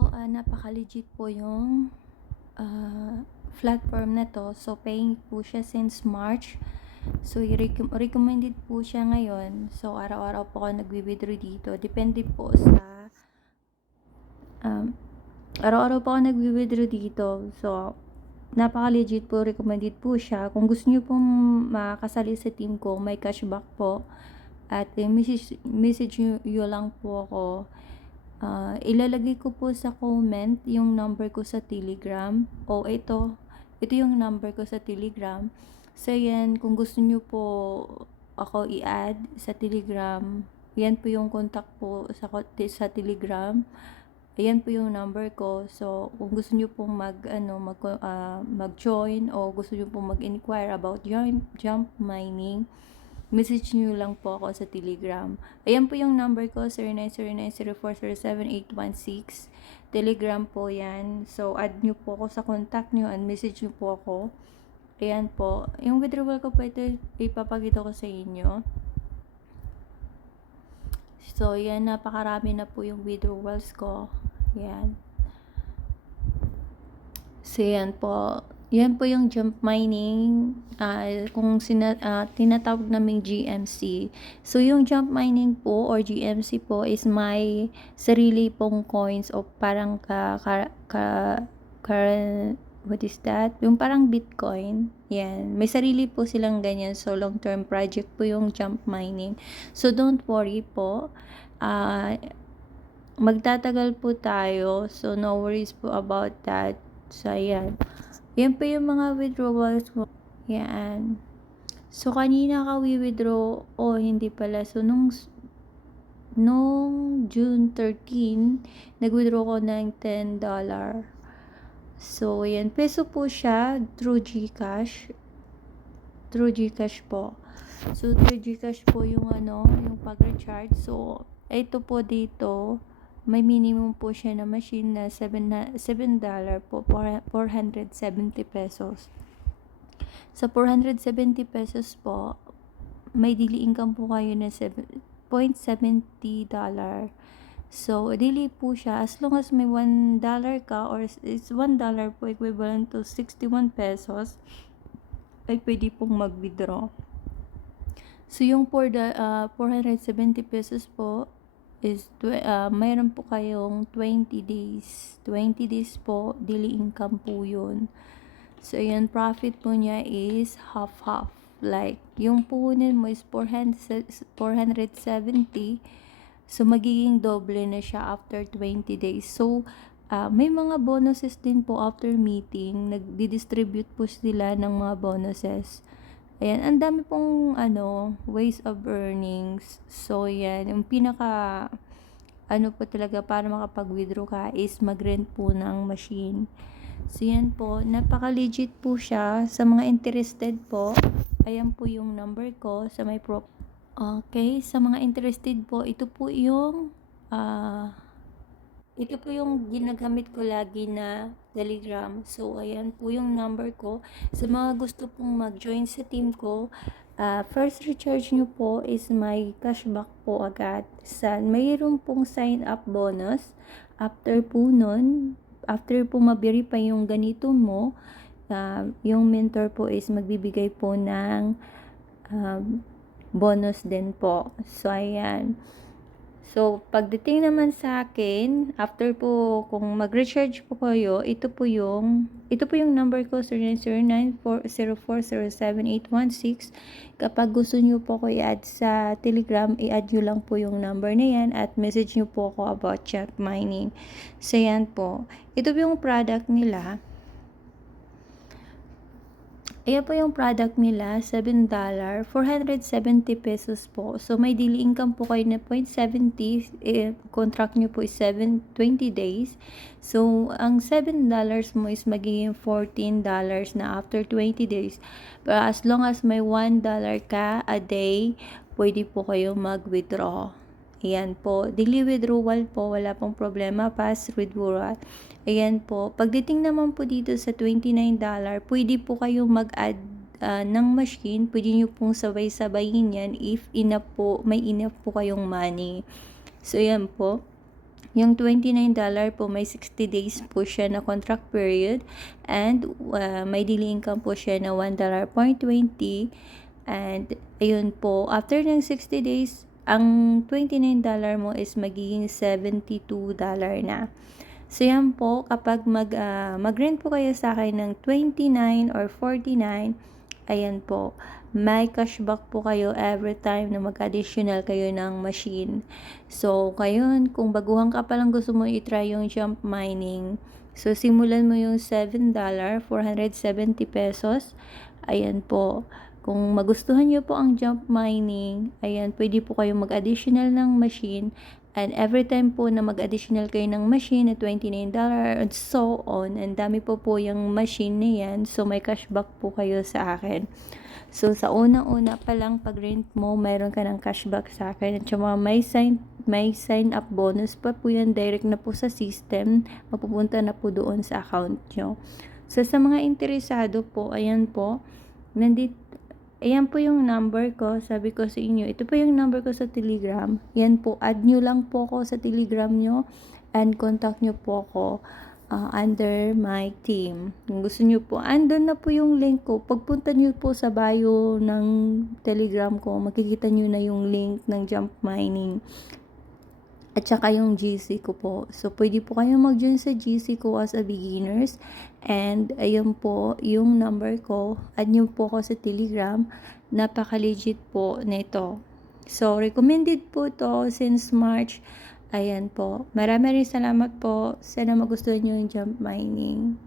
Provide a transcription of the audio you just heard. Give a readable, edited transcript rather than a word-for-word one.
Napaka-legit po yung platform na 'to. So, paying po siya since March. So, recommended po siya ngayon. So, araw-araw po ako nagwi-withdraw dito. Depende po sa um, araw-araw po ako nagwi-withdraw dito. So, napaka-legit po, recommended po siya. Kung gusto niyo pong makasali sa team ko, may cashback po. At message niyo lang po ako. Ilalagay ko po sa comment yung number ko sa Telegram. Ito yung number ko sa Telegram. So, yan, kung gusto nyo po ako i-add sa Telegram, yan po yung contact po sa Telegram. Ayan po yung number ko. So, kung gusto nyo pong mag-join o gusto nyo pong mag-inquire about jump mining, message nyo lang po ako sa Telegram. Ayan po yung number ko, 090904078816. Telegram po yan. So, add nyo po ako sa contact nyo and message nyo po ako. Ayan po. Yung withdrawal ko po ito, ipapakita ko sa inyo. So, yan, napakarami na po yung withdrawals ko. Yan. So, yan po. Yan po yung jump mining, tinatawag naming GMC. So, yung jump mining po or GMC po is may sarili pong coins o parang what is that? Yung parang Bitcoin. Yan. May sarili po silang ganyan. So, long-term project po yung jump mining. So, don't worry po. Magtatagal po tayo. So, no worries po about that. So, ayan. Yan po yung mga withdrawals mo. Yan. So, kanina ka withdraw hindi pala. So, nung June 13, nag-withdraw ko ng $10. So, yan. Peso po siya through GCash. Through GCash po. So, through GCash po yung yung pag-recharge. So, ito po dito, may minimum po siya na machine na $7 po, 470 pesos. Sa 470 pesos po, may daily income po kayo na $7.70. So, daily po siya. As long as may $1 ka or it's $1 po equivalent to 61 pesos, ay pwede pong mag-withdraw. So, yung 470 pesos po, is mayroon po kayong 20 days. 20 days po, daily income po yun. So, ayan, profit po niya is half-half. Like, yung puhunin mo is 470. So, magiging doble na siya after 20 days. So, may mga bonuses din po after meeting. Nagdi-distribute po sila ng mga bonuses. Ayan, ang dami pong ways of earnings. So, yan, yung pinaka po talaga para makapag-withdraw ka is mag-rent po ng machine. So, yan po, napaka-legit po siya. Sa mga interested po, ayan po yung number ko sa my Okay, sa mga interested po, ito po yung ginagamit ko lagi na Telegram. So, ayan po yung number ko. Sa mga gusto pong mag-join sa team ko, first recharge nyo po is may cashback po agad. Mayroon pong sign-up bonus. After po ma-verify yung ganito mo, yung mentor po is magbibigay po ng bonus din po. So, ayan. So, pagdating naman sa akin, after po, kung mag-recharge po kayo, ito po yung number ko, 090940407816. Kapag gusto nyo po ko i-add sa Telegram, i-add nyo lang po yung number na yan at message nyo po ako about jump mining. So, yan po. Ito po yung product nila. Ayan po yung product nila, $7, 470 pesos po. So, may daily income po kayo na 0.70, contract nyo po is 20 days. So, ang $7 mo is magiging $14 na after 20 days. Pero as long as may $1 ka a day, pwede po kayo mag-withdraw. Ayan po, daily withdrawal po, wala pong problema, pass withdrawal. Ayan po, pagdating naman po dito sa $29, pwede po kayong mag-add ng machine, pwede nyo pong sabay-sabayin yan if may enough po kayong money. So, ayan po, Yung $29 po, may 60 days po siya na contract period, and may daily income po siya na $1.20. And ayun po, after ng 60 days, ang $29 mo is magiging $72 na. So yan po, kapag mag-rent po kayo sa akin ng 29 or 49, ayan po, may cashback po kayo every time na mag-additional kayo ng machine. So, ngayon, kung baguhan ka pa lang gusto mo i-try yung jump mining, so simulan mo yung $7, 470 pesos. Ayan po. Kung magustuhan nyo po ang jump mining, ayan, pwede po kayo mag-additional ng machine. And every time po na mag-additional kayo ng machine na $29 and so on, and dami po yung machine na yan, so may cashback po kayo sa akin. So, sa unang-una pa lang, pag rent mo, mayroon ka ng cashback sa akin. At saka may sign up bonus pa po yan, direct na po sa system, mapupunta na po doon sa account nyo. So, sa mga interesado po, ayan po, ayan po yung number ko, sabi ko sa inyo, ito po yung number ko sa Telegram. Yan po, add nyo lang po ako sa Telegram nyo and contact nyo po ako under my team. Kung gusto nyo po, andun na po yung link ko. Pagpunta nyo po sa bio ng Telegram ko, makikita nyo na yung link ng jump mining. At saka yung GC ko po. So, pwede po kayo mag-join sa GC ko as a beginners. And, ayun po, yung number ko. Add nyo po ako sa Telegram. Napaka-legit po nito. So, recommended po to since March. Ayan po. Maraming salamat po. Sana magustuhan nyo yung jump mining.